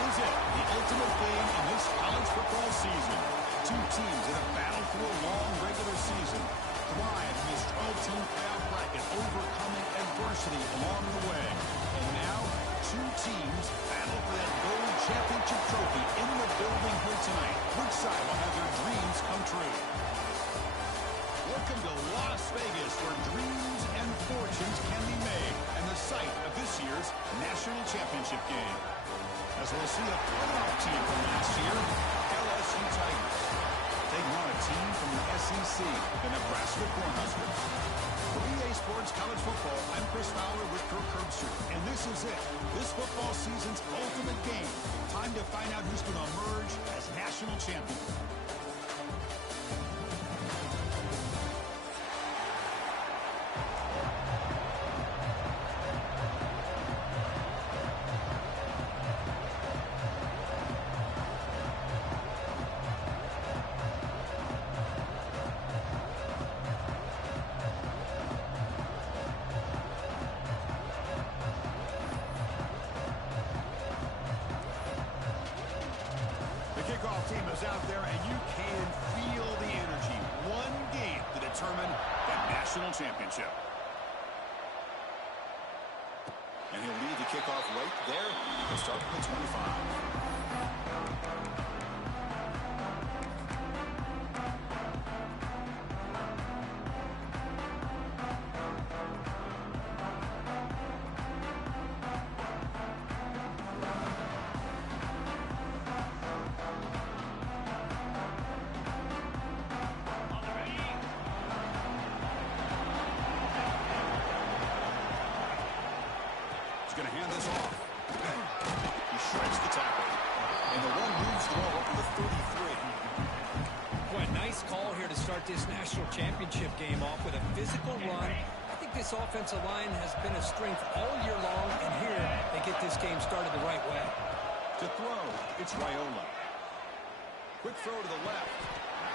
is it, the ultimate game in this college football season. Two teams that have battled through a long regular season, thrive in this 12-team playoff bracket, overcoming adversity along the way. And now, two teams battle for that gold championship trophy in the building here tonight. Which side will have their dreams come true? Welcome to Las Vegas, where dreams and fortunes can be made, and the site of this year's national championship game. As we'll see a playoff team from last year, LSU Tigers, taking on a team from the SEC, the Nebraska Cornhuskers. For EA Sports College Football, I'm Chris Fowler with Kirk Herbstreit, and this is it. This football season's ultimate game. Time to find out who's going to emerge as national champion. Kickoff team is out there, and you can feel the energy. One game to determine the national championship. And he'll lead the kickoff right there. He'll start from the 25. Going to hand this off. He shreds the tackle. And the one moves the ball up to the 33. Boy, nice call here to start this national championship game off with a physical run. I think this offensive line has been a strength all year long, and here they get this game started the right way. To throw, it's Raiola. Quick throw to the left.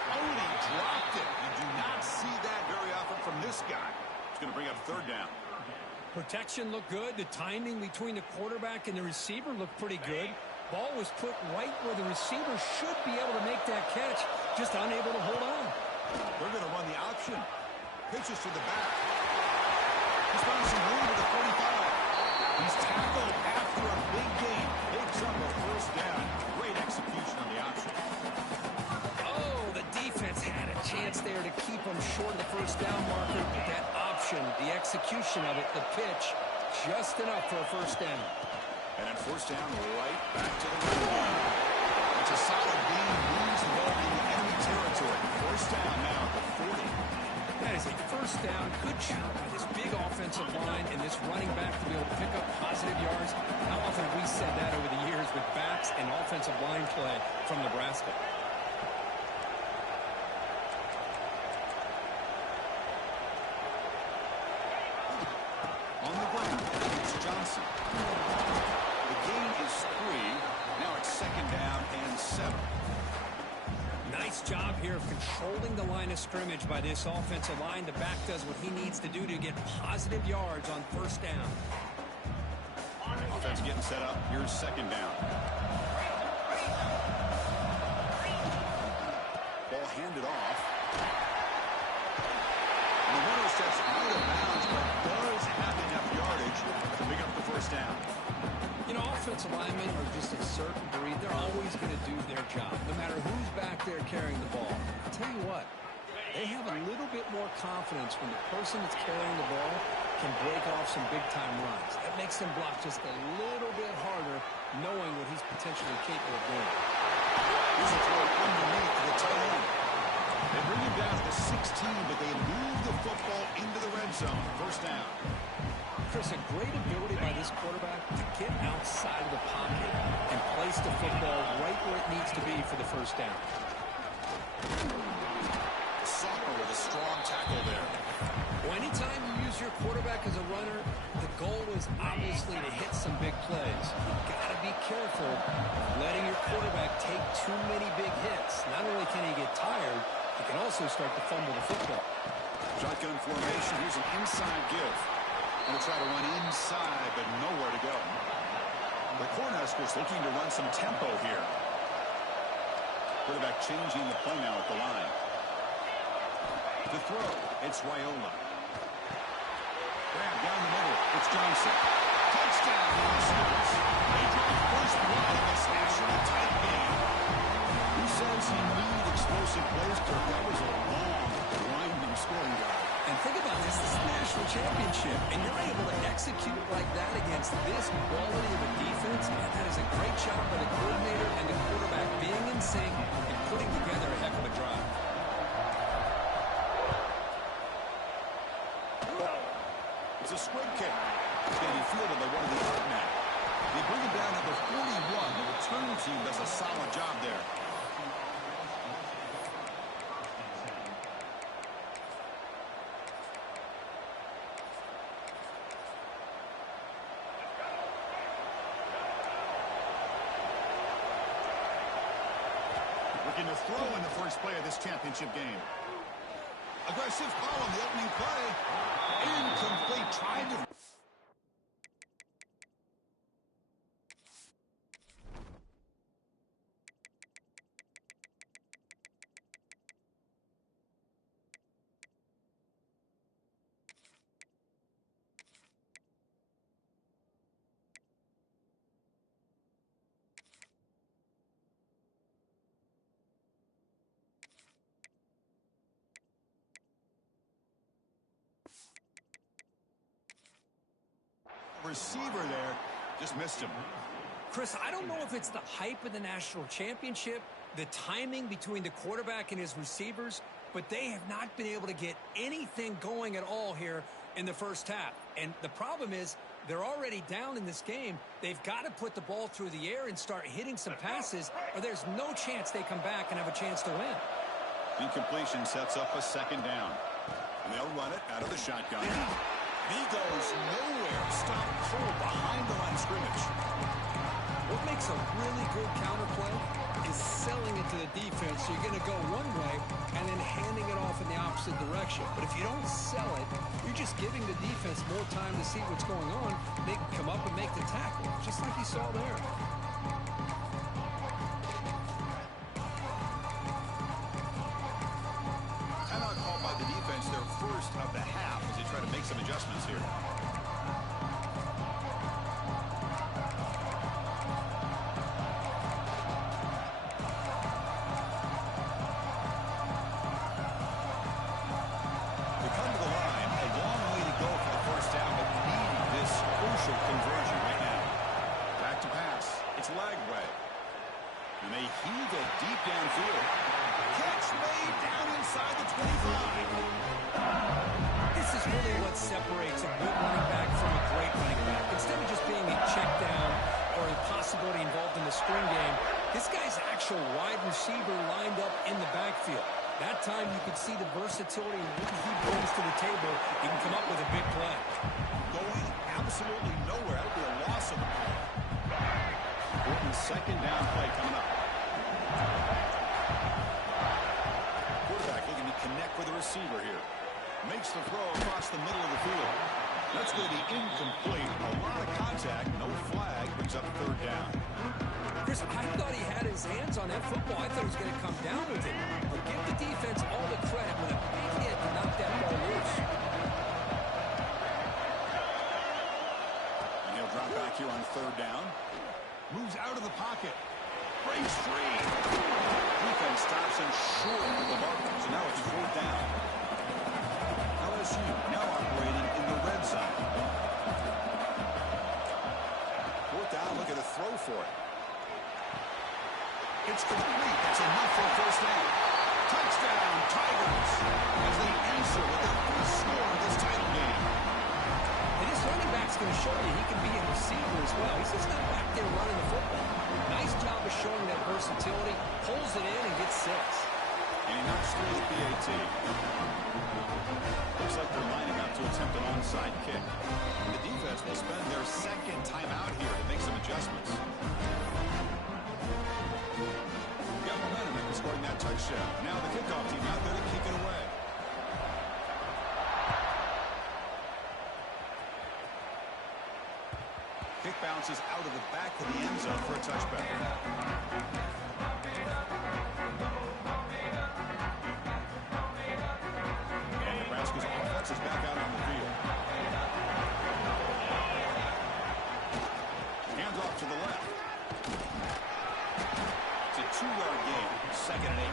Oh, and he dropped it. You do not see that very often from this guy. It's going to bring up third down. Protection looked good. The timing between the quarterback and the receiver looked pretty good. Ball was put right where the receiver should be able to make that catch, just unable to hold on. They're going to run the option. Pitches to the back. He's bouncing room to the 45. He's tackled after a big gain. Picks up a first down. Great execution on the option. Oh, the defense had a chance there to keep him short of the first down marker, but that option, the execution of it, the pitch, just enough for a first down. And then first down right back to the line. It's a solid gain, moves the ball into enemy territory. First down now at the 40. That is a first down. Good job by this big offensive line and this running back to be able to pick up positive yards. How often have we said that over the years with backs and offensive line play from Nebraska? On the ground, it's Johnson. The gain is 3. Now it's second down and 7. Nice job here of controlling the line of scrimmage by this offensive line. The back does what he needs to do to get positive yards on first down. Offense getting set up. Here's second down. Ball handed off. And the runner steps out of bounds, but does have enough yardage to pick up the first down. You know, offensive linemen are just a certain breed. They're always going to do their job, no matter who's back there carrying the ball. I'll tell you what, they have a little bit more confidence when the person that's carrying the ball can break off some big-time runs. That makes them block just a little bit harder, knowing what he's potentially capable of doing. Here's a throw underneath to the tight end. They bring him down to the 16, but they move the football into the red zone. First down. Chris, a great ability by this quarterback to get outside of the pocket and place the football right where it needs to be for the first down. Sophomore with a strong tackle there. Well, anytime you use your quarterback as a runner, the goal is obviously to hit some big plays. You've got to be careful letting your quarterback take too many big hits. Not only can he get tired, he can also start to fumble the football. Shotgun formation. Here's an inside give. Going to try to run inside, but nowhere to go. The Cornhuskers looking to run some tempo here. Quarterback changing the play now at the line. To throw, it's Raiola. Grab down the middle, it's Johnson. Touchdown, Huskers. They draw first blood in this national title game. Who says he needed explosive plays, Kirk? That was a long, winding scoring drive. And think about this is the national championship, and you're able to execute like that against this quality of a defense. Man, that is a great job by the coordinator and the quarterback being in sync and putting together a heck of a drive. It's a squib kick. It's going to be fielded by one of the Art men. They bring him down to the 41. The return team does a solid job there. Looking to throw in the first play of this championship game. Aggressive call on the opening play. Incomplete. Trying to... Receiver there just missed him. Chris, I don't know if it's the hype of the national championship, the timing between the quarterback and his receivers, but they have not been able to get anything going at all here in the first half. And the problem is they're already down in this game. They've got to put the ball through the air and start hitting some passes, or there's no chance they come back and have a chance to win. Incompletion sets up a second down. And they'll run it out of the shotgun. He goes nowhere. Stop cold behind the line of scrimmage. What makes a really good counterplay is selling it to the defense. So you're going to go one way and then handing it off in the opposite direction. But if you don't sell it, you're just giving the defense more time to see what's going on. They can come up and make the tackle, just like you saw there. Timeout called by the defense, their first of the half, as they try to make some adjustments here. Conversion right now. Back to pass. It's Lagway. And they heave it deep downfield. Catch made down inside the 25. This is really what separates a good running back from a great running back. Instead of just being a check down or a possibility involved in the screen game, this guy's actual wide receiver lined up in the backfield. That time you could see the versatility and what he brings to the table. He can come up with a big play. Going absolutely nowhere. That would be a loss of the play. Important second down play coming up. Quarterback looking to connect with the receiver here. Makes the throw across the middle of the field. That's going to be incomplete. A lot of contact. No flag. Brings up third down. Chris, I thought he had his hands on that football. I thought he was going to come down with it. But give the defense all the credit with a big hit to knock that ball loose. And he'll drop back here on third down. Moves out of the pocket. Breaks free. Defense stops him short of the marker. So now it's fourth down. LSU now operating in the red zone. Fourth down, look at a throw for it. It's complete. That's enough for a first down. Touchdown, Tigers, as they answer with their first score of this title game. And this running back's going to show you he can be a receiver as well. He's just not back there running the football. Nice job of showing that versatility. Pulls it in and gets 6. And he knocks through the PAT. Looks like they're lining up to attempt an onside kick. And the defense will spend their second timeout here to make some adjustments. Got momentum after scoring that touchdown. Now the kickoff team out there to kick it away. Kick bounces out of the back of the end zone for a touchback. And Nebraska's offense is back out on the field. Hands off to the left. It's a 2-yard gain. 2nd and 8.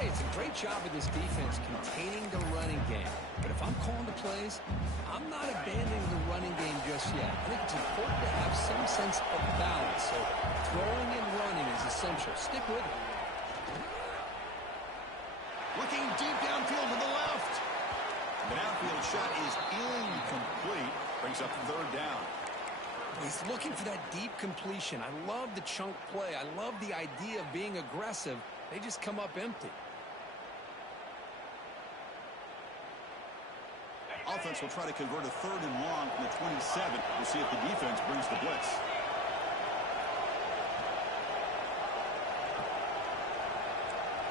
Hey, it's a great job of this defense containing the running game. But if I'm calling the plays, I'm not abandoning the running game just yet. I think it's important to have some sense of balance. So throwing and running is essential. Stick with it. Looking deep downfield to the left. The downfield shot is incomplete. Brings up 3rd down. He's looking for that deep completion. I love the chunk play. I love the idea of being aggressive. They just come up empty. Offense will try to convert a 3rd and long from the 27. We'll see if the defense brings the blitz.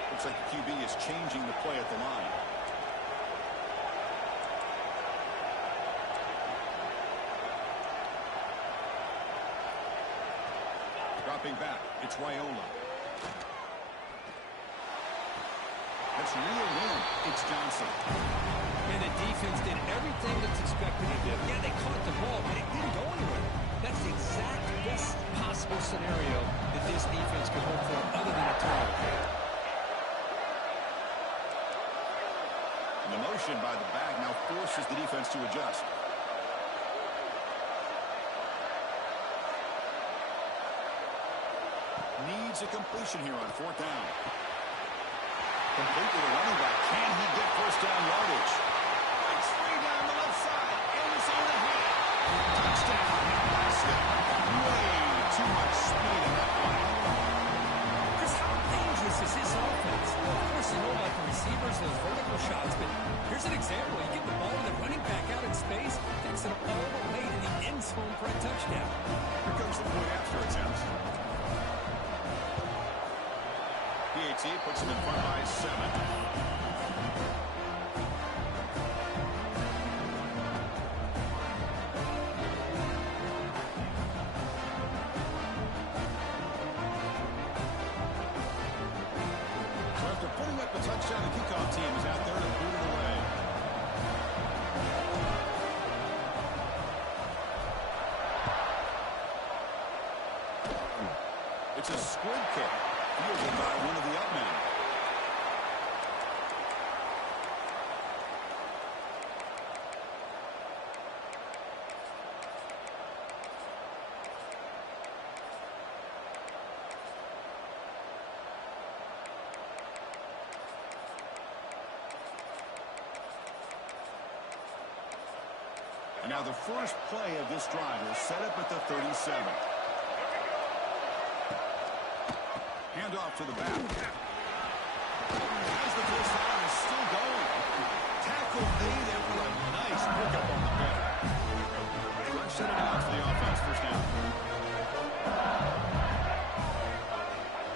Looks like the QB is changing the play at the line. Dropping back, it's Raiola. That's real in. It's Johnson. And the defense did everything that's expected to do. Yeah, they caught the ball, but it didn't go anywhere. That's the exact best possible scenario that this defense could hope for other than a turnover. And the motion by the back now forces the defense to adjust. Needs a completion here on 4th down. Complete to the running back. Can he get 1st down yardage? Breaks free down the left side. Ends on the head. Touchdown, Nebraska. Way too much speed in that one. Chris, how dangerous is this offense? Well, of course, you know about the receivers, those vertical shots, but here's an example. You get the ball to the running back out in space, takes it all the way to the end zone for a touchdown. Here comes the point after attempt. PAT puts him in front by 7. So after putting up the touchdown, the kickoff team is out there to boot it away. It's a squib kick. Fielded by one of the up men. And now the first play of this drive is set up at the 37. Hand off to the back. As the first down is still going. Tackle made after a nice pickup on the back. First set it out for the offense. 1st down.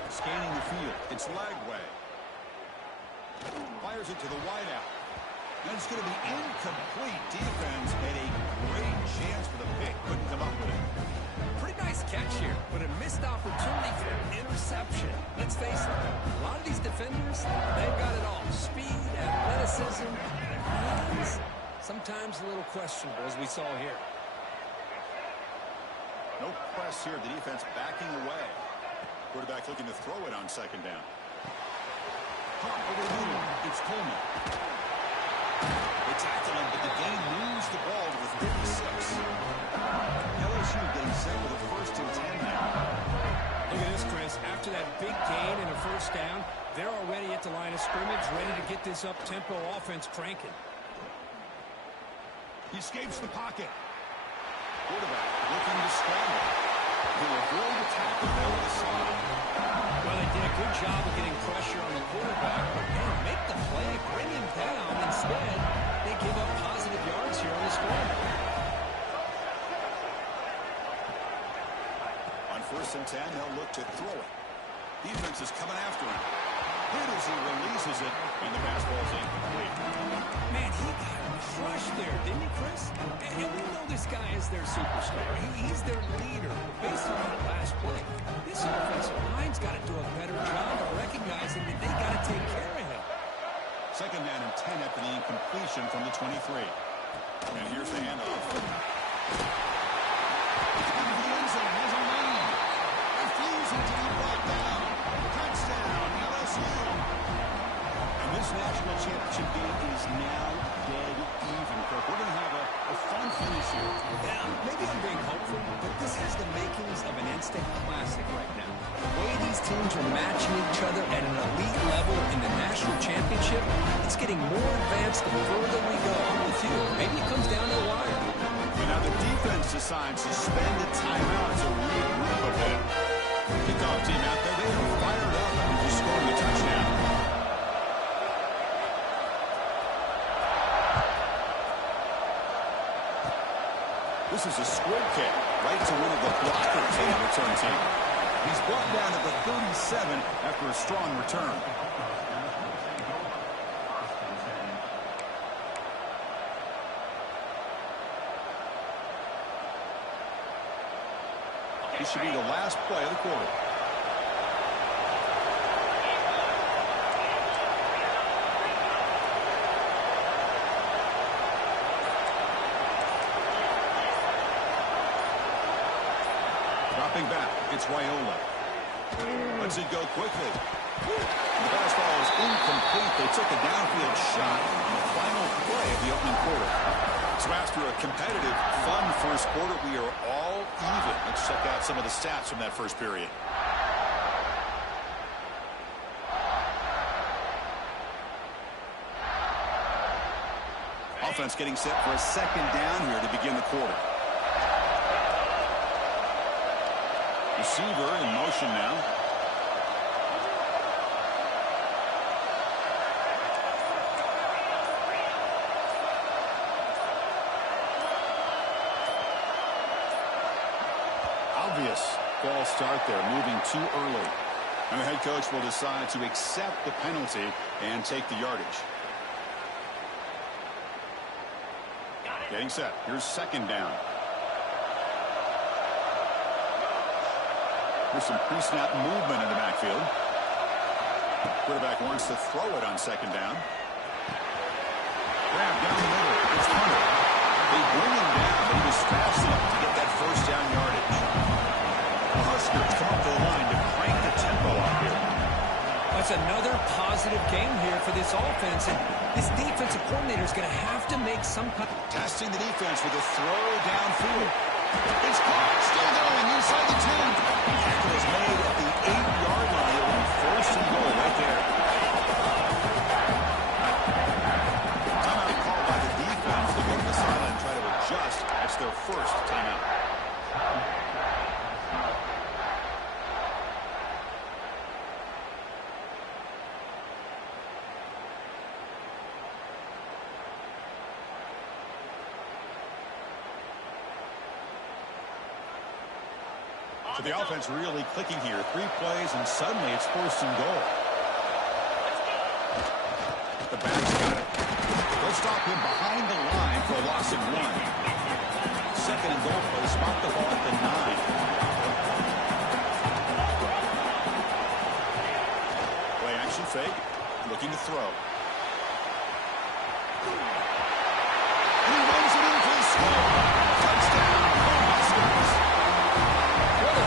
Scanning the field. It's Lagway. Fires it to the wideout. And it's going to be incomplete. Defense had a great chance for the pick. Couldn't come up with it. Pretty nice catch here, but a missed opportunity for an interception. Let's face it, a lot of these defenders, they've got it all. Speed, athleticism, hands, sometimes a little questionable, as we saw here. No press here. The defense backing away. Quarterback looking to throw it on 2nd down. Hop over the middle. It's Coleman. They tackle him, but the game moves the ball to the 36. LSU getting set with a 1st and 10 now. Look at this, Chris. After that big gain and a 1st down, they're already at the line of scrimmage, ready to get this up-tempo offense cranking. He escapes the pocket. Quarterback looking to scramble. He'll avoid the tackle there with a slide. Well, they did a good job of getting pressure on the quarterback, but man, make the play, bring him down. Instead, they give up positive yards here on the scoreboard. On 1st and 10, they'll look to throw it. Defense is coming after him. It is as he releases it, and the fastball's incomplete. Man, he got crushed there, didn't he, Chris? And we know this guy is their superstar. He's their leader. Based on that last play, this offensive line's got to do a better job of recognizing that they got to take care of him. Second down and 10 after the incompletion from the 23. And here's the handoff. The end zone has a lane. Refusing to be brought down. Touchdown, LSU. And this national championship game is now dead even, Kirk. We're going to have a fun finish here. Yeah, maybe I'm being hopeful, but this has the makings of an instant classic right now. The way these teams are matching each other at an elite level in the national championship, it's getting more advanced the further we go. I'm with you. Maybe it comes down to the wire. And now the defense decides to spend a timeout to regroup a bit. Kickoff team out there, they are fired up after just scoring a touchdown. This is a squib kick right to one of the blockers on the return team. He's brought down to the 37 after a strong return. This should be the last play of the quarter. Dropping back, it's Raiola. Lets it go quickly. The fastball is incomplete. They took a downfield shot on the final play of the opening quarter. So after a competitive, fun first quarter, we are all even. Let's check out some of the stats from that first period. Offense getting set for a second down here to begin the quarter. Receiver in motion now. Obvious false start there, moving too early. And the head coach will decide to accept the penalty and take the yardage. Getting set. Here's second down. There's some pre-snap movement in the backfield. Quarterback wants to throw it on second down. Grab down the middle. It's Hunter. They bring him down, but he was fast enough to get that first down yardage. The Huskers come up the line to crank the tempo up here. That's another positive game here for this offense, and this defensive coordinator is going to have to make some kind of... Testing the defense with a throw downfield. It's caught. Still going inside the 10. Tackle is made at the 8-yard line. It'll be first and goal right there. Timeout called by the defense. They go to the sideline and try to adjust. That's their first timeout. So the offense really clicking here. 3 plays, and suddenly it's first and goal. The back's got it. They'll stop him behind the line for a loss of 1. Second and goal play. Spot the ball at the 9. Play action fake. Looking to throw. And he runs it in for the score. Touchdown.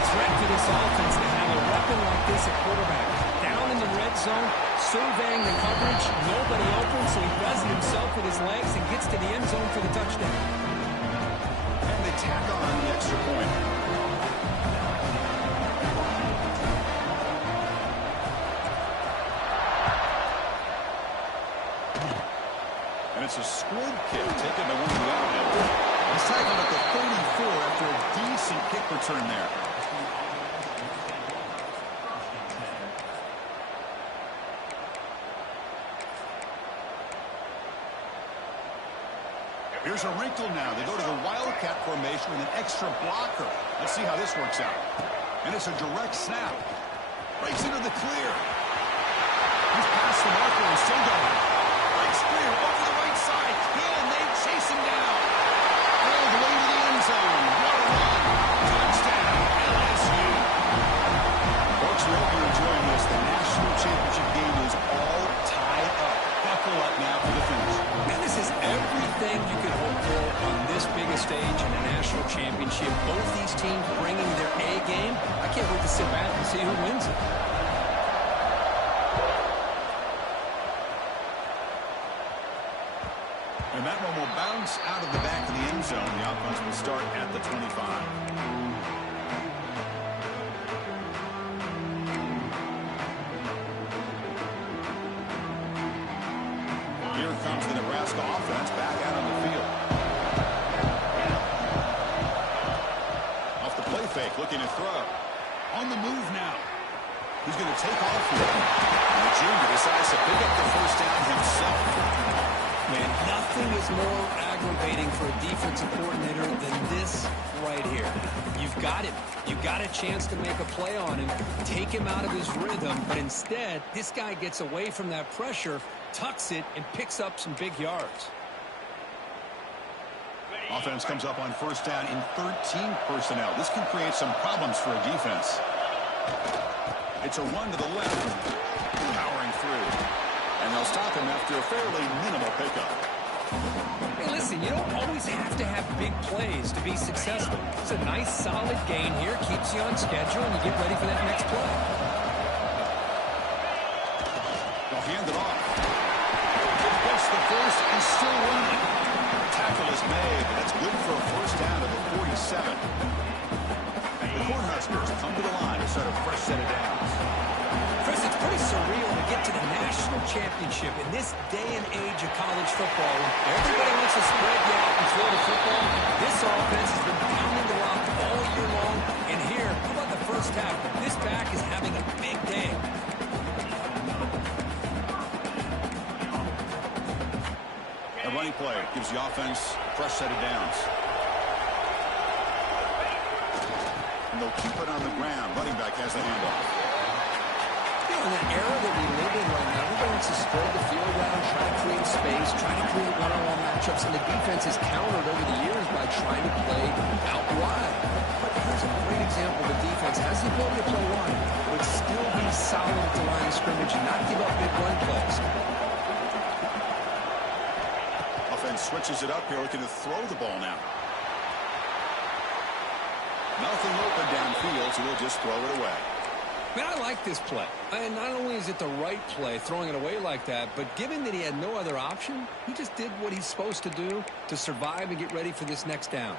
Threat for this offense to have a weapon like this at quarterback. Down in the red zone, surveying the coverage, nobody open, so he does it himself with his legs and gets to the end zone for the touchdown. And they tack on the extra point. And it's a squib kick taken by one of the outmen. He's tackled at the 34 after a decent kick return there. Here's a wrinkle now. They go to the Wildcat formation with an extra blocker. Let's see how this works out. And it's a direct snap. Breaks into the clear. He's past see who wins it. And that one will bounce out of the back of the end zone. The offense will start at the 25. Here comes the Nebraska offense back out on the field. Off the play fake, looking to throw. On the move now. He's going to take off here. And the junior decides to pick up the first down himself. Man, nothing is more aggravating for a defensive coordinator than this right here. You've got him. You've got a chance to make a play on him, take him out of his rhythm, but instead, this guy gets away from that pressure, tucks it, and picks up some big yards. Offense comes up on first down in 13 personnel. This can create some problems for a defense. It's a run to the left, powering through. And they'll stop him after a fairly minimal pickup. Hey, listen, you don't always have to have big plays to be successful. It's a nice, solid gain here. Keeps you on schedule, and you get ready for that next play. They'll hand it off. Gets the first and still running. Tackle is made, but that's good for a first down at the 47. The Cornhuskers come to the line to start a fresh set of downs. Chris, it's pretty surreal to get to the national championship in this day and age of college football. Everybody wants to spread you out and throw the football. This offense has been pounding the rock all year long. And here, how about the first half? This back is having a big day. A running play gives the offense a fresh set of downs. And they'll keep it on the ground. Running back has the handoff. In the era that we live in right now, everybody wants to spread the field around, try to create space, try to create one-on-one matchups, and the defense has countered over the years by trying to play out wide. But here's a great example of a defense has the ability to play wide, but still be solid at the line of scrimmage and not give up big run plays. Offense switches it up here, looking to throw the ball now. Nothing open downfield, so we'll just throw it away. Man, I like this play. And not only is it the right play, throwing it away like that, but given that he had no other option, he just did what he's supposed to do to survive and get ready for this next down.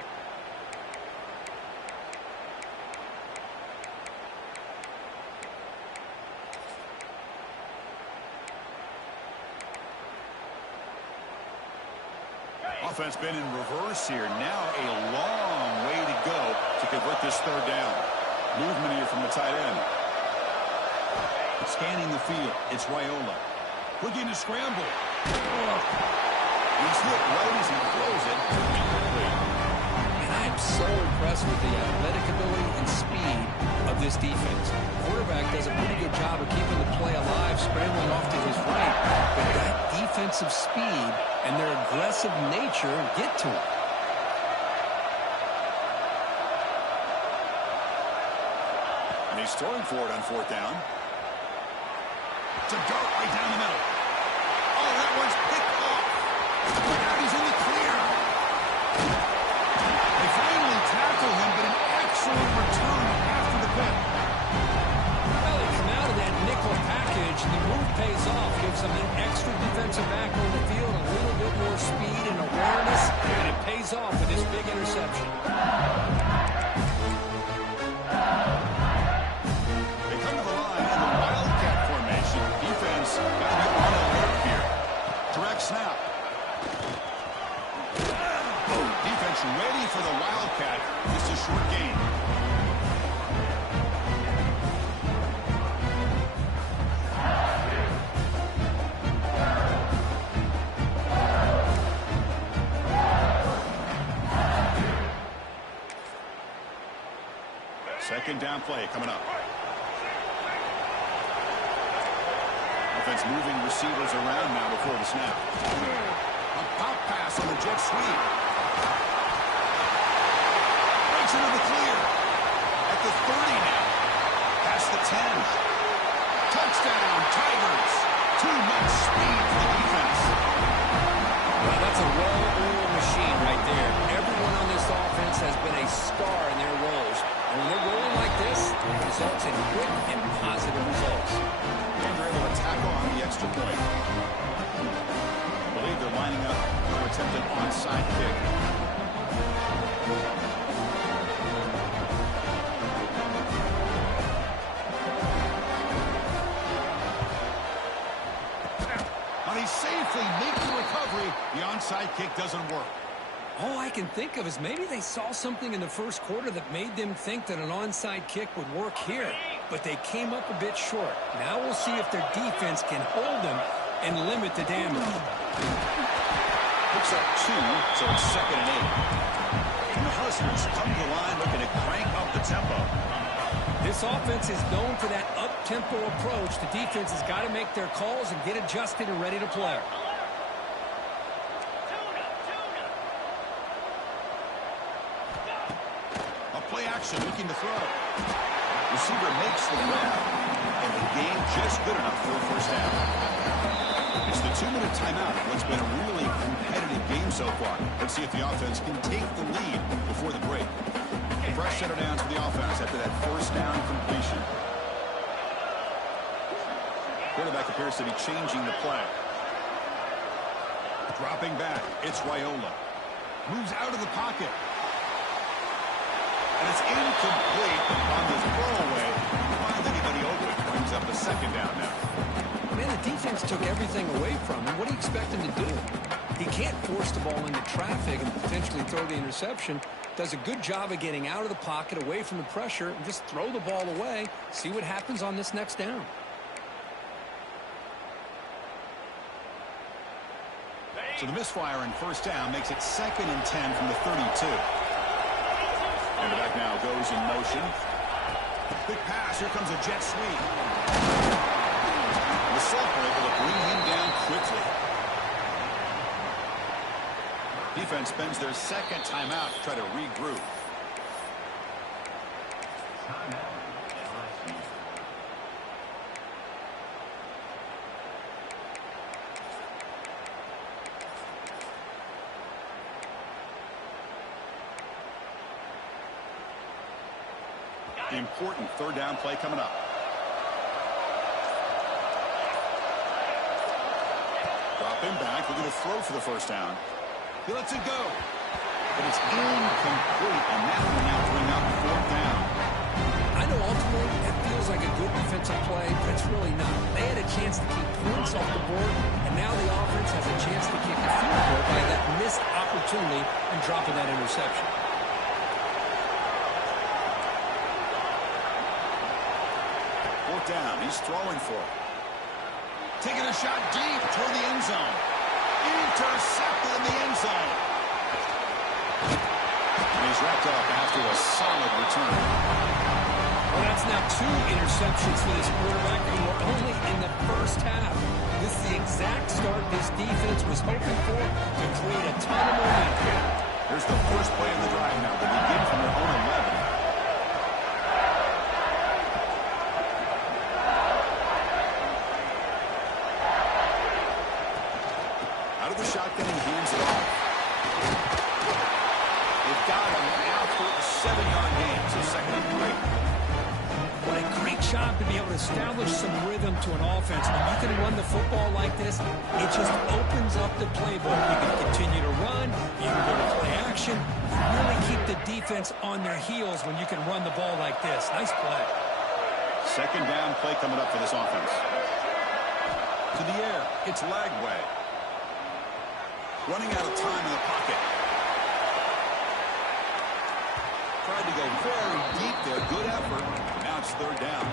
Offense been in reverse here. Now a long way to go to convert this third down. Movement here from the tight end. Scanning the field, it's Raiola. Looking to scramble. He's hit right as he throws it. And I am so impressed with the athletic ability and speed of this defense. The quarterback does a pretty good job of keeping the play alive, scrambling off to his right. But that defensive speed and their aggressive nature get to him. And he's throwing for it on fourth down. It's a dart right down the middle. Oh, that one's picked off. Look out, he's in the clear. They finally tackle him, but an excellent return after the pick. Well, they come out of that nickel package, and the move pays off. Gives them an extra defensive back on the field, a little bit more speed and awareness, and it pays off with this big interception. Snap. Oh, defense ready for the Wildcat. Just a short gain. Second down play coming up. Offense moving receivers around now before the snap. A pop pass on the jet sweep. Breaks into the clear. At the 30 now. Past the 10. Touchdown, Tigers. Too much speed for the defense. Well, that's a well-oiled machine right there. Everyone on this offense has been a star in their roles. And when they're rolling like this, it results in quick and positive results. And they're able to tack on the extra point. I believe they're lining up to attempt an onside kick. But he safely makes the recovery. The onside kick doesn't work. All I can think of is maybe they saw something in the first quarter that made them think that an onside kick would work here. But they came up a bit short. Now we'll see if their defense can hold them and limit the damage. Picks up 2, so it's 2nd and 8. And the Huskers come to the line looking to crank up the tempo. This offense is known for that up-tempo approach. The defense has got to make their calls and get adjusted and ready to play. Play action, looking to throw. Receiver makes the grab, and the game just good enough for a first down. It's the 2-minute timeout of what's been a really competitive game so far. Let's see if the offense can take the lead before the break. Fresh set of downs for the offense after that first down completion. Quarterback appears to be changing the play. Dropping back, it's Raiola. Moves out of the pocket. And it's incomplete on this throwaway. Find anybody open. Brings up the 2nd down now. Man, the defense took everything away from him. What do you expect him to do? He can't force the ball into traffic and potentially throw the interception. Does a good job of getting out of the pocket, away from the pressure, and just throw the ball away. See what happens on this next down. So the misfire in first down makes it 2nd and 10 from the 32. And the back now goes in motion. Big pass. Here comes a jet sweep. The Sulphur able to bring him down quickly. Defense spends their 2nd timeout to try to regroup. Important 3rd down play coming up. Dropping back, looking to throw for the first down. He lets it go. But it's incomplete, and that will now bring up 4th down. I know ultimately it feels like a good defensive play, but it's really not. They had a chance to keep points off the board, and now the offense has a chance to kick the field goal by that missed opportunity and dropping that interception. Down. He's throwing for it. Taking a shot deep toward the end zone. Intercepted in the end zone. And he's wrapped up after a solid return. Well, that's now 2 interceptions for this quarterback, and we're only in the first half. This is the exact start this defense was hoping for to create a ton of momentum. Here's the first play of the drive now. They begin from their own 11. Shotgun and hands it off. They've got him now for a 7-yard gain, so 2nd and 3. What a great job to be able to establish some rhythm to an offense. When you can run the football like this, it just opens up the playbook. You can continue to run, you can go to play action, you really keep the defense on their heels when you can run the ball like this. Nice play. 2nd down play coming up for this offense. To the air, it's Lagway. Running out of time in the pocket. Tried to go very deep there. Good effort. Now it's 3rd down.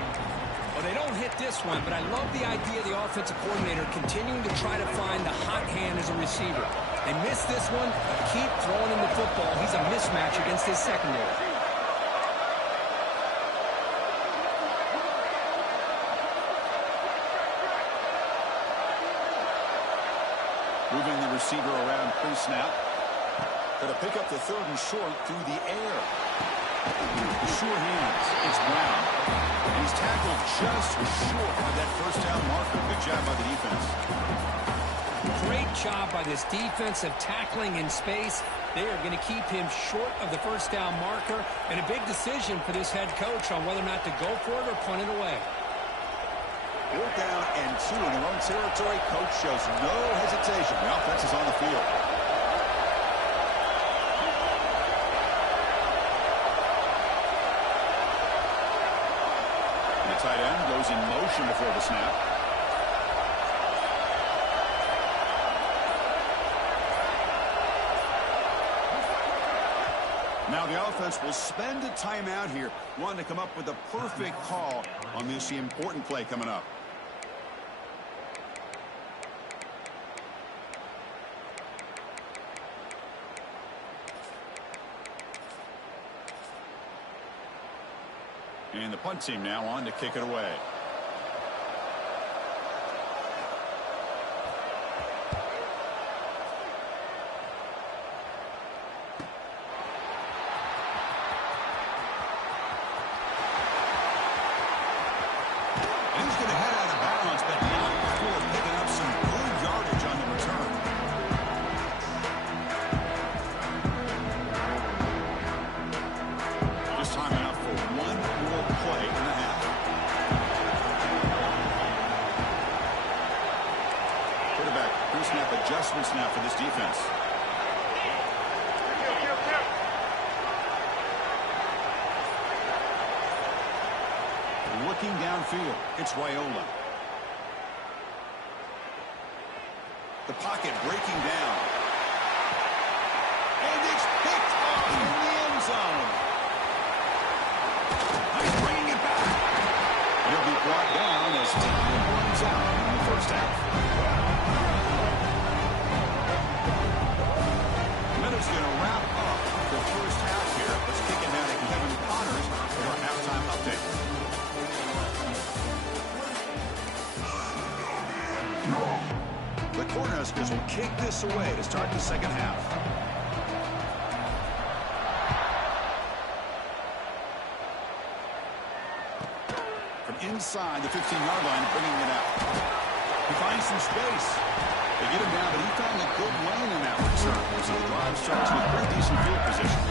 Well, they don't hit this one, but I love the idea of the offensive coordinator continuing to try to find the hot hand as a receiver. They missed this one, but keep throwing him the football. He's a mismatch against his secondary. Moving the receiver around pre-snap. Going to pick up the 3rd and short through the air. The sure hands. It's Brown. And he's tackled just short of that first down marker. Good job by the defense. Great job by this defensive tackling in space. They are going to keep him short of the first down marker, and a big decision for this head coach on whether or not to go for it or punt it away. 4th down and 2 in their own territory. Coach shows no hesitation. The offense is on the field. And the tight end goes in motion before the snap. Now the offense will spend a timeout here, wanting to come up with a perfect call on this important play coming up. And the punt team now on to kick it away. Adjustments now for this defense. Looking downfield, it's Raiola. The pocket breaking down. And it's picked off in the end zone. He's bringing it back. He'll be brought down as time runs out in the first half. Is going to wrap up the first half here. Let's kick it down to Kevin Connors for our halftime update. The Cornhuskers will kick this away to start the second half. From inside the 15-yard line, bringing it out. He finds some space. They get him down, but he found a good lane in that return. So the drive starts with pretty decent field position.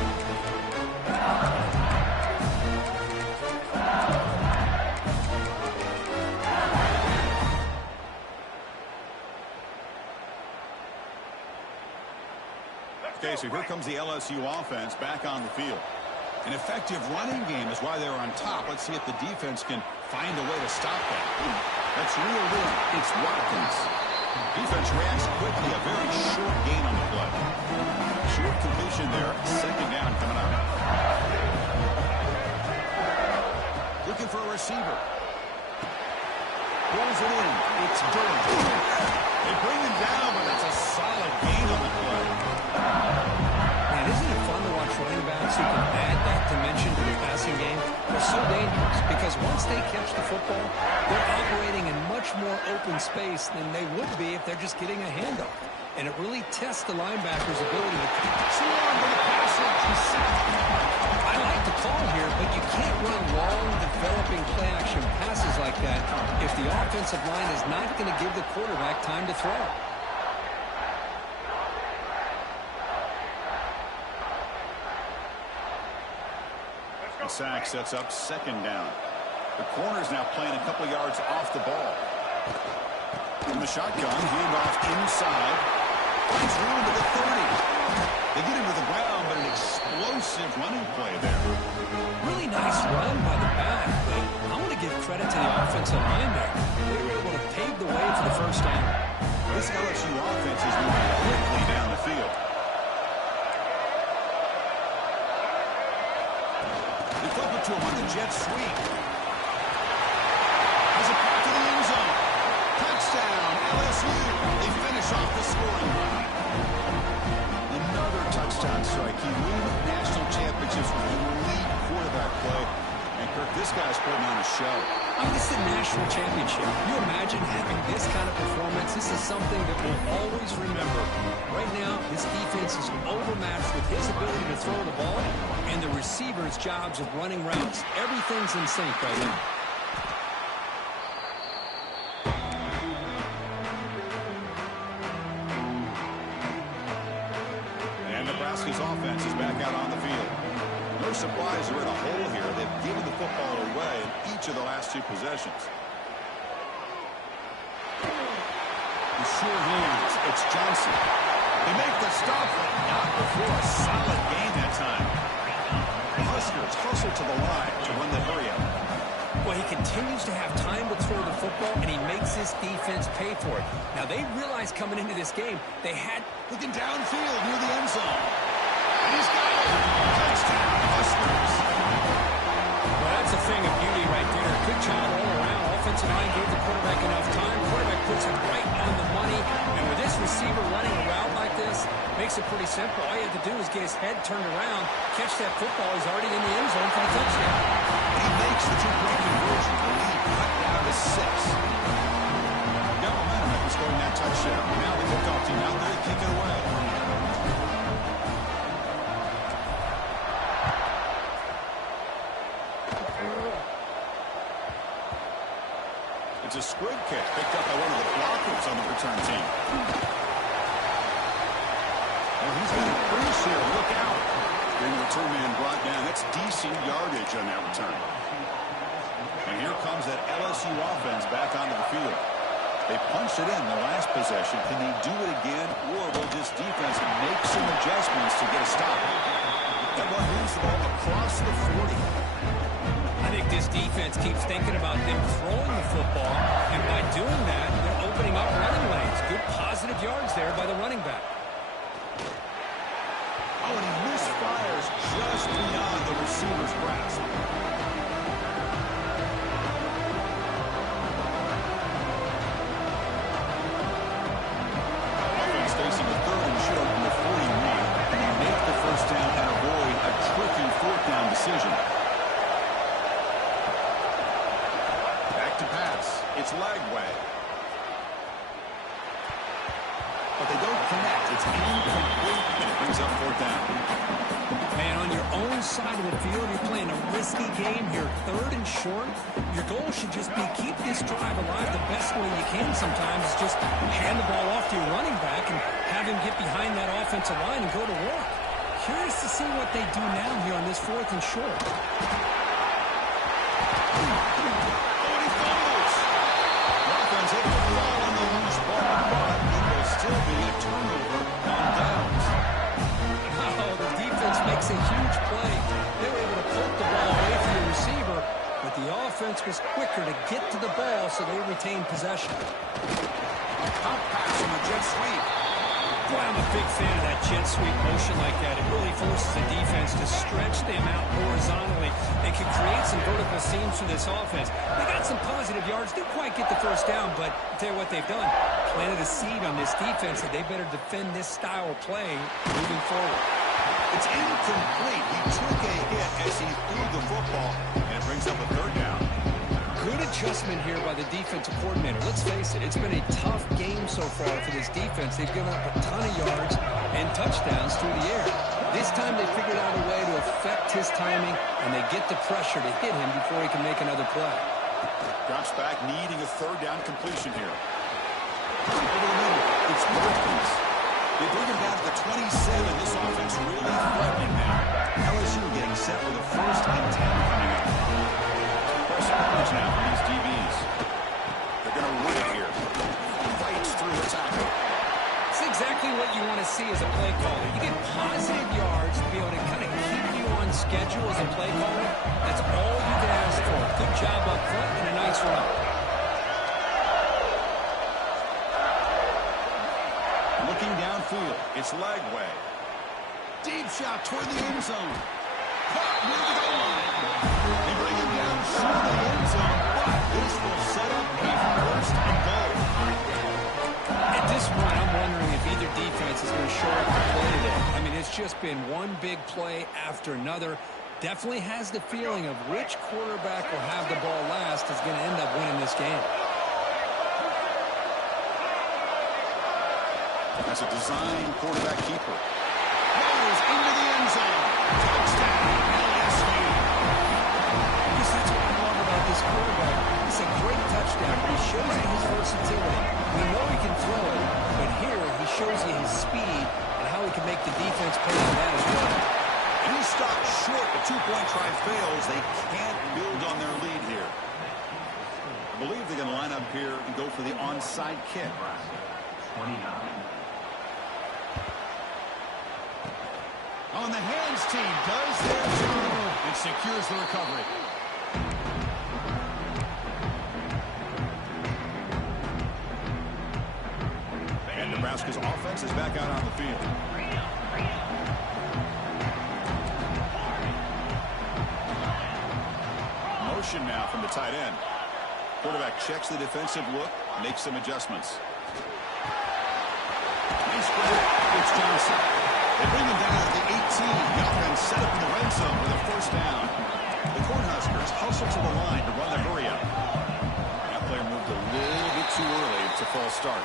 Okay, so here comes the LSU offense back on the field. An effective running game is why they're on top. Let's see if the defense can find a way to stop that. That's real win. It's Watkins. Defense reacts quickly. A very short gain on the play. Short completion there. Second down coming up. Looking for a receiver. Pulls it in. It's Durham. They bring him down, but that's a solid gain on the play. Man, isn't it fun to watch running backs who can add that dimension to the passing game? They're so dangerous because once they catch the football, they're operating in much more open space than they would be if they're just getting a handoff. And it really tests the linebacker's ability to see on with the pass rush. I like the call here, but you can't run long, developing play-action passes like that if the offensive line is not going to give the quarterback time to throw. The sack sets up second down. The corner's now playing a couple yards off the ball. In the shotgun, handoff inside. Finds room to the 30. They get him to the ground, but an explosive running play there. Really nice run by the back, but I want to give credit to the offensive line there. They were able to pave the way for the first down. This LSU offense is moving quickly down the field. They flip it to him on the jet sweep. Has it back to the end zone. Touchdown, LSU. They finish off the scoring drive. Another touchdown strike. He won national championships with elite quarterback play. And Kirk, this guy's putting on a show. I mean, this is a national championship. Can you imagine having this kind of performance? This is something that we'll always remember. Right now, this defense is overmatched with his ability to throw the ball and the receiver's jobs of running routes. Everything's in sync right now. Nebraska's offense is back out on the field. No surprise they're in a hole here. They've given the football away in each of the last 2 possessions. The sure hands. It's Johnson. They make the stop, but not before a solid gain that time. The Huskers hustle to the line to run the hurry-up. Well, he continues to have time to throw the football, and he makes his defense pay for it. Now, they realized coming into this game, they had... Looking downfield near the end zone. And he's got it. Touchdown, Huskers. Well, that's a thing of beauty right there. Good job all around. Offensive line gave the quarterback enough time. Quarterback puts it right on the money. And with this receiver running a route like this, makes it pretty simple. All you have to do is get his head turned around, catch that football. He's already in the end zone for the touchdown. He makes the 2-point conversion. The lead cut down to 6. Got momentum after scoring that touchdown. Now the kickoff team out there to kick it away. It's a squib kick picked up by one of the blockers on the return team. And he's got a crease here. Look out. Getting the return man brought down. That's decent yardage on that return. And here comes that LSU offense back onto the field. They punched it in the last possession. Can they do it again, or will this defense make some adjustments to get a stop? That one moves the ball across the 40. I think this defense keeps thinking about them throwing the football, and by doing that, they're opening up running lanes. Good positive yards there by the running back. Oh, and he misfires just beyond the receiver's grasp. Offense facing a 3rd and short from the 40 lead, and they make the first down and avoid a tricky 4th down decision. Back to pass. It's Lagway. But they don't connect. It's incomplete, and it brings up 4th down. Man, on your own side of the field, you're playing a risky game here. 3rd and short. Your goal should just be keep this drive alive the best way you can sometimes. Is just hand the ball off to your running back and have him get behind that offensive line and go to work. Curious to see what they do now here on this 4th and short. Still be a turnover on downs. Oh, the defense makes a huge play. They were able to poke the ball away from the receiver, but the offense was quicker to get to the ball, so they retained possession. A pump pass on the jet sweep. Boy, I'm a big fan of that jet sweep motion like that. It really forces the defense to stretch them out horizontally. They can create some vertical seams for this offense. They got some positive yards. Didn't quite get the first down, but I'll tell you what they've done. Planted a seed on this defense that they better defend this style of playing moving forward. It's incomplete. He took a hit as he threw the football, and it brings up a 3rd down. Good adjustment here by the defensive coordinator. Let's face it, it's been a tough game so far for this defense. They've given up a ton of yards and touchdowns through the air. This time they figured out a way to affect his timing, and they get the pressure to hit him before he can make another play. Drops back, needing a 3rd down completion here. Over the middle, it's Perkins. They bring him down to the 27. This offense really threatening now. LSU getting set with a 1st and 10 coming up. Press coverage now from these DBs. They're going to run it here. Fights through the tackle. It's exactly what you want to see as a play caller. You get positive yards to be able to kind of keep you on schedule as a play caller. That's all you can ask for. Good job up front and a nice run. Looking downfield, it's Lagway. Deep shot toward the end zone. Caught near the goal line. They bring him down short of the end zone, but this will set up a 1st and goal. At this point, I'm wondering if either defense is going to show up to play today. I mean, it's just been one big play after another. Definitely has the feeling of which quarterback will have the ball last is going to end up winning this game. That's a design quarterback keeper. Rolls into the end zone. Touchdown, LSU. Yes, that's what I love about this quarterback. It's a great touchdown. He shows you his versatility. We know he can throw it, but here he shows you his speed and how he can make the defense pay on that as well. And he stopped short. The two-point try fails. They can't build on their lead here. I believe they're going to line up here and go for the onside kick. 29. On the hands team does their job and secures the recovery. And Nebraska's offense is back out on the field. Motion now from the tight end. Quarterback checks the defensive look, makes some adjustments. Nice play. It's Johnson. They bring him down at the 18. The offense set up in the red zone for the first down. The Cornhuskers hustle to the line to run the hurry up. That player moved a little bit too early. It's a false start.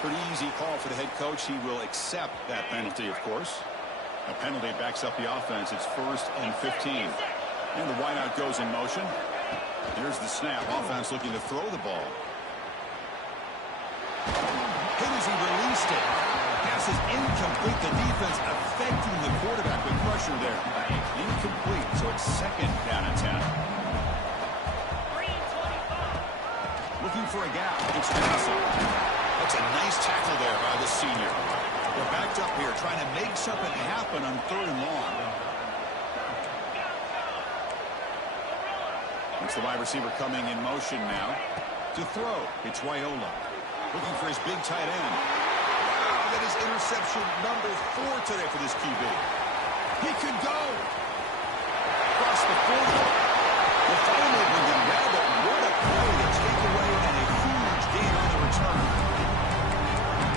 Pretty easy call for the head coach. He will accept that penalty, of course. A penalty backs up the offense. It's 1st and 15. And the wideout goes in motion. Here's the snap. Offense looking to throw the ball. Hit as he released it. Pass is incomplete. The defense affecting the quarterback with pressure there. Incomplete. So it's 2nd down and 10. Looking for a gap. It's Johnson. That's a nice tackle there by the senior. They're backed up here trying to make something happen on 3rd and long. It's the wide receiver coming in motion now to throw. It's Wyola looking for his big tight end. Wow, that is interception number 4 today for this QB. He could go across the 40. The finally bring them down, but what a play to take away and a huge gain on the return.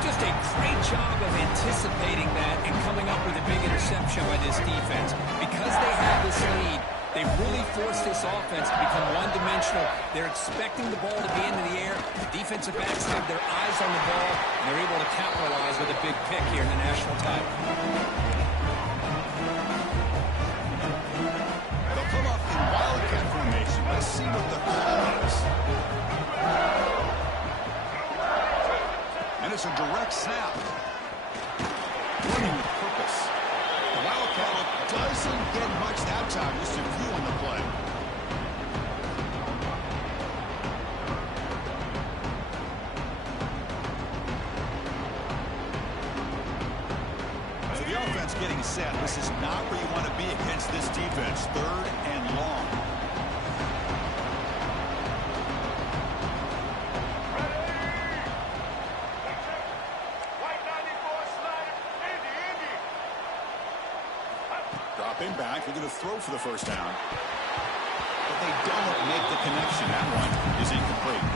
Just a great job of anticipating that and coming up with a big interception by this defense. Because they have this lead, they really forced this offense to become one-dimensional. They're expecting the ball to be into the air. The defensive backs have their eyes on the ball, and they're able to capitalize with a big pick here in the national title. They'll come up in wildcat formation. Let's see what the call is. And it's a direct snap. Running with purpose. The wildcat look doesn't get much that time. Just a few on the play. So the offense getting set. This is not where you want to be against this defense. 3rd and long. Dropping back, they're going to throw for the first down. But they don't make the connection. That one is incomplete.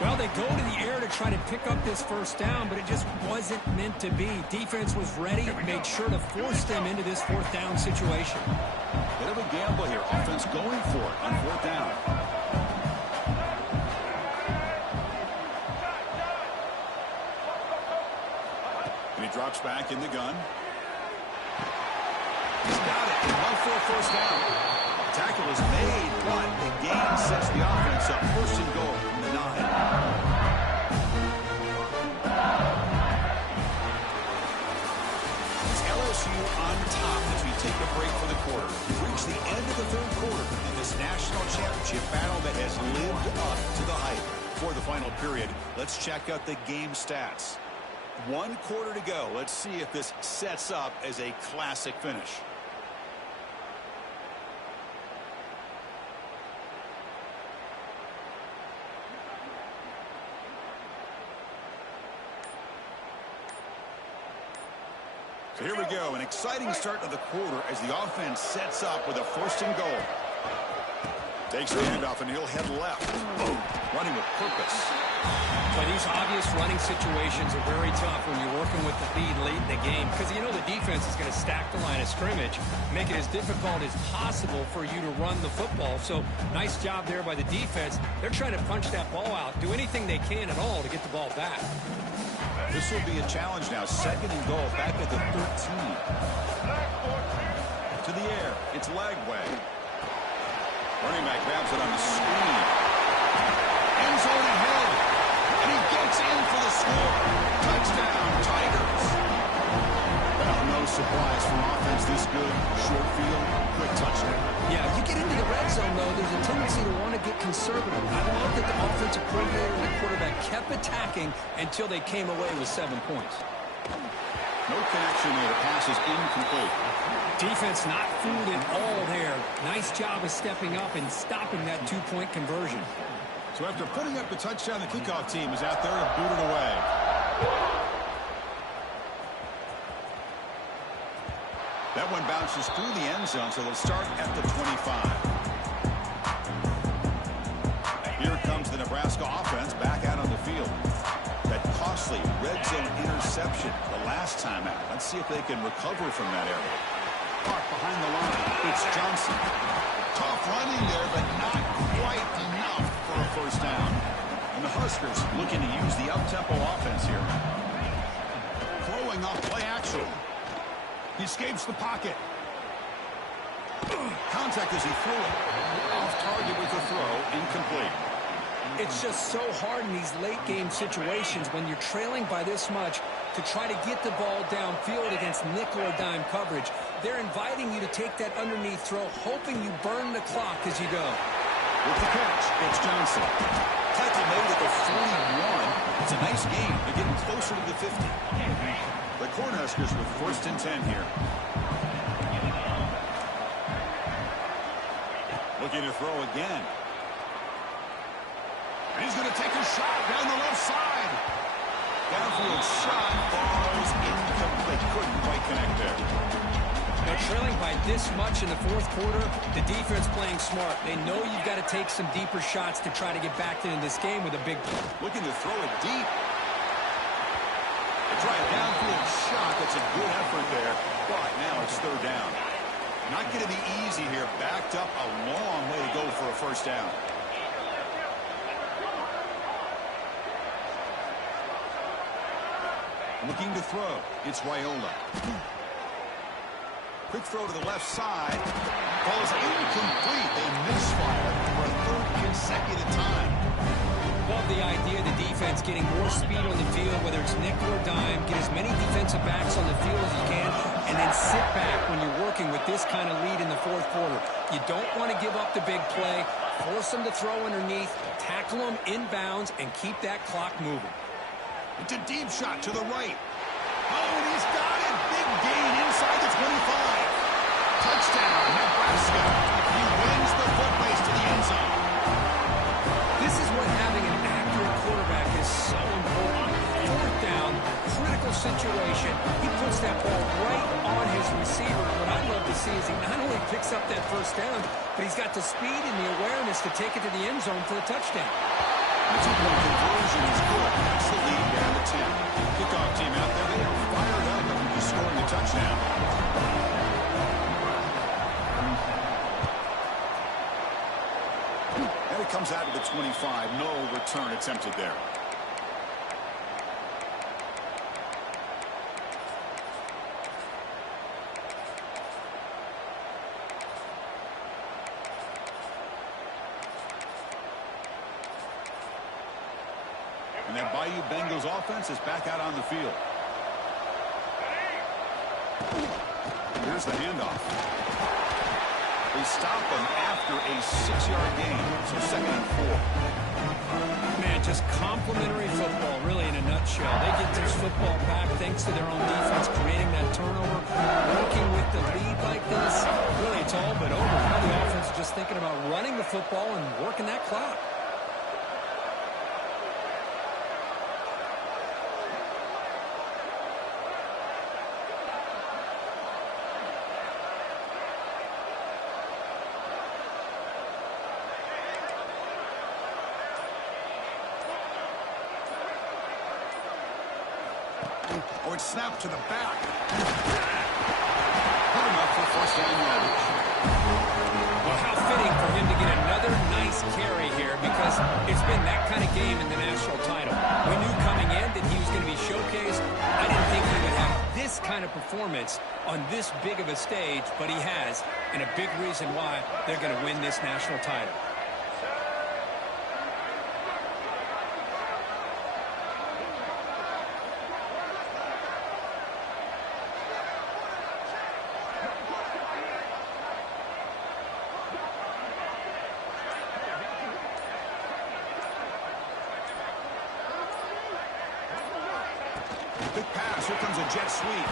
Well, they go to the air to try to pick up this first down, but it just wasn't meant to be. Defense was ready, made sure to force them into this 4th down situation. Bit of a gamble here. Offense going for it on 4th down. And he drops back in the gun. He's got it. He went for a first down. Tackle is made, but the gain sets the offense up. 1st and goal from the 9. It's LSU on top as we take a break for the quarter. We've reached the end of the 3rd quarter in this national championship battle that has lived up to the hype. For the final period, let's check out the game stats. 1 quarter to go. Let's see if this sets up as a classic finish. So here we go, an exciting start to the quarter as the offense sets up with a 1st and goal. Takes the handoff and he'll head left. Boom, running with purpose. But these obvious running situations are very tough when you're working with the lead late in the game because you know the defense is going to stack the line of scrimmage, make it as difficult as possible for you to run the football. So nice job there by the defense. They're trying to punch that ball out, do anything they can at all to get the ball back. This will be a challenge now. 2nd and goal back at the 13. To the air. It's Lagway. Running back grabs it on the screen. End zone ahead. And he gets in for the score. Touchdown, Tigers. Well, conservative. I love that the offensive coordinator and the quarterback kept attacking until they came away with 7 points. No connection there. The pass is incomplete. Defense not fooled at all there. Nice job of stepping up and stopping that 2-point conversion. So after putting up the touchdown, the kickoff team is out there to boot it away. That one bounces through the end zone, so they'll start at the 25. Here comes the Nebraska offense back out on the field. That costly red zone interception the last time out. Let's see if they can recover from that area. Park behind the line. It's Johnson. Tough running there, but not quite enough for a first down. And the Huskers looking to use the up-tempo offense here. Throwing off play action. He escapes the pocket. Contact as he threw it. Off target with the throw. Incomplete. It's just so hard in these late-game situations when you're trailing by this much to try to get the ball downfield against nickel or dime coverage. They're inviting you to take that underneath throw, hoping you burn the clock as you go. With the catch, it's Johnson. Tackle made at the 41. It's a nice game. They're getting closer to the 50. The Cornhuskers with 1st and 10 here. Looking to throw again. And he's going to take a shot down the left side. Downfield shot falls incomplete. Couldn't quite connect there. Now, trailing by this much in the 4th quarter, the defense playing smart. They know you've got to take some deeper shots to try to get back into this game with a big... Looking to throw it deep. They try a downfield shot. That's a good effort there. But now it's 3rd down. Not going to be easy here. Backed up a long way to go for a first down. Looking to throw. It's Raiola. Quick throw to the left side. Falls incomplete. They misfire for a 3rd consecutive time. Love the idea of the defense getting more speed on the field, whether it's nickel or dime. Get as many defensive backs on the field as you can, and then sit back when you're working with this kind of lead in the 4th quarter. You don't want to give up the big play. Force them to throw underneath, tackle them inbounds, and keep that clock moving. It's a deep shot to the right. Oh, and he's got it. Big gain inside the 25. Touchdown, Nebraska. He wins the foot race to the end zone. This is what having an accurate quarterback is so important. 4th down, critical situation. He puts that ball right on his receiver. What I love to see is he not only picks up that first down, but he's got the speed and the awareness to take it to the end zone for the touchdown. The 2-point conversion is good. That's the lead down to 10. Kickoff team out there. They are fired up after scoring a touchdown. And it comes out to the 25. No return attempted there. And that Bayou Bengals offense is back out on the field. Here's the handoff. They stop him after a 6-yard gain, so 2nd and 4. Man, just complimentary football, really, in a nutshell. They get this football back thanks to their own defense, creating that turnover, working with the lead like this. Really, it's all but over. Now the offense is just thinking about running the football and working that clock. Oh, it's snapped to the back. Good enough for 1st down yardage. Well, how fitting for him to get another nice carry here, because it's been that kind of game in the national title. We knew coming in that he was going to be showcased. I didn't think he would have this kind of performance on this big of a stage, but he has, and a big reason why they're going to win this national title. Quick pass. Here comes a jet sweep.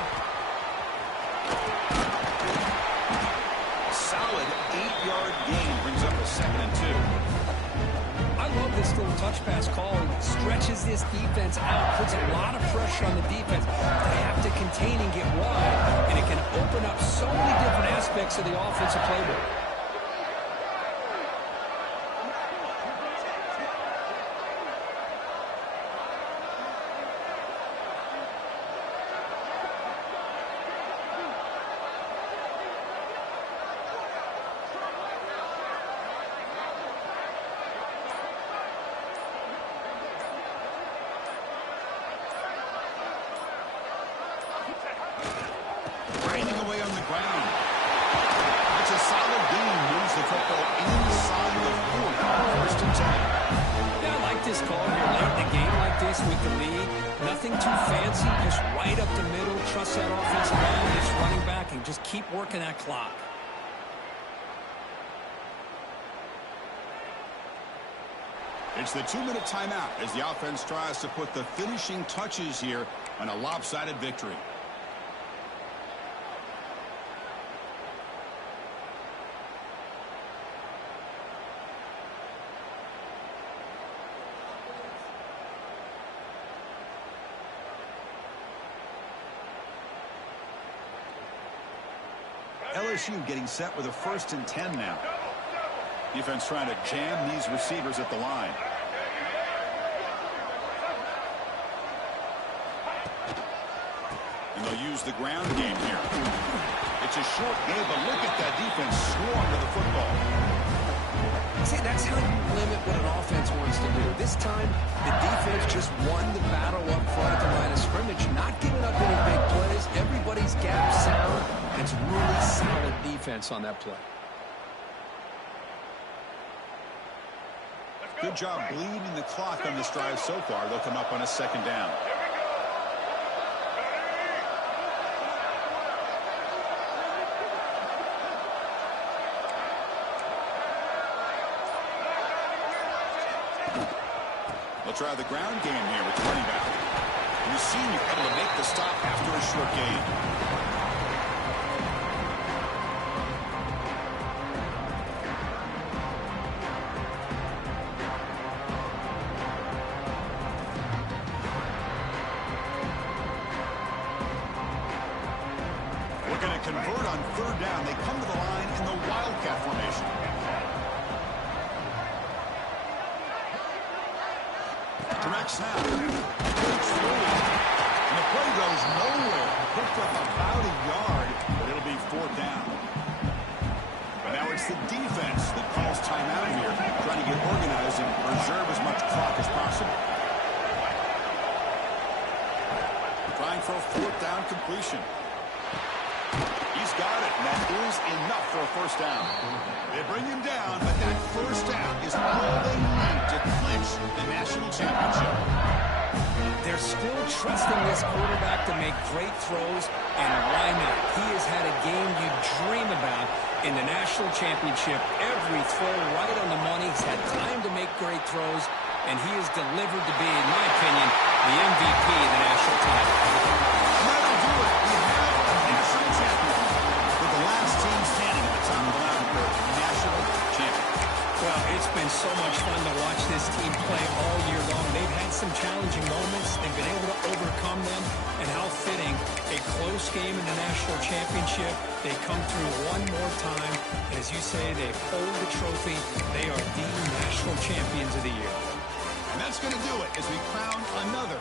A solid 8-yard gain brings up a 2nd and 2. I love this little touch pass call. It stretches this defense out, puts a lot of pressure on the defense. They have to contain and get wide, and it can open up so many different aspects of the offensive playbook. Grinding away on the ground. That's a solid gain. Moves the football inside the 40. 1st and 10. Yeah, I like this call here late in the game like this with the lead. Nothing too fancy, just right up the middle. Trust that offensive line, just running back, and just keep working that clock. It's the 2-minute timeout as the offense tries to put the finishing touches here on a lopsided victory. LSU getting set with a 1st and 10 now. Defense trying to jam these receivers at the line. And they'll use the ground game here. It's a short game, but look at that defense swarm to the football. See, that's how you limit what an offense wants to do. This time, the defense just won the battle up front at the line of scrimmage, not giving up any big plays. Everybody's gap sound, and it's really solid defense on that play. Good job bleeding the clock on this drive so far. They'll come up on a 2nd down. They'll try the ground game here with running back. And the senior able to make the stop after a short gain. Going to convert on 3rd down. They come to the line in the Wildcat formation. Direct snap. Breaks through. And the play goes nowhere. Picked up about a yard, but it'll be 4th down. But now it's the defense that calls timeout here, trying to get organized and preserve as much clock as possible. Trying for a 4th down completion. He's got it, and that is enough for a 1st down. They bring him down, but that 1st down is all they need to clinch the national championship. They're still trusting this quarterback to make great throws, and why not? He has had a game you dream about in the national championship. Every throw right on the money. He's had time to make great throws, and he has delivered to be, in my opinion, the MVP of the national title. That'll do it. We have a national champion with the last team standing at the top of the mountain for national champion. Well, it's been so much fun to watch this team play all year long. They've had some challenging moments. They've been able to overcome them. And how fitting, a close game in the national championship. They come through one more time. And as you say, they hold the trophy. They are the national champions of the year. And that's going to do it as we crown another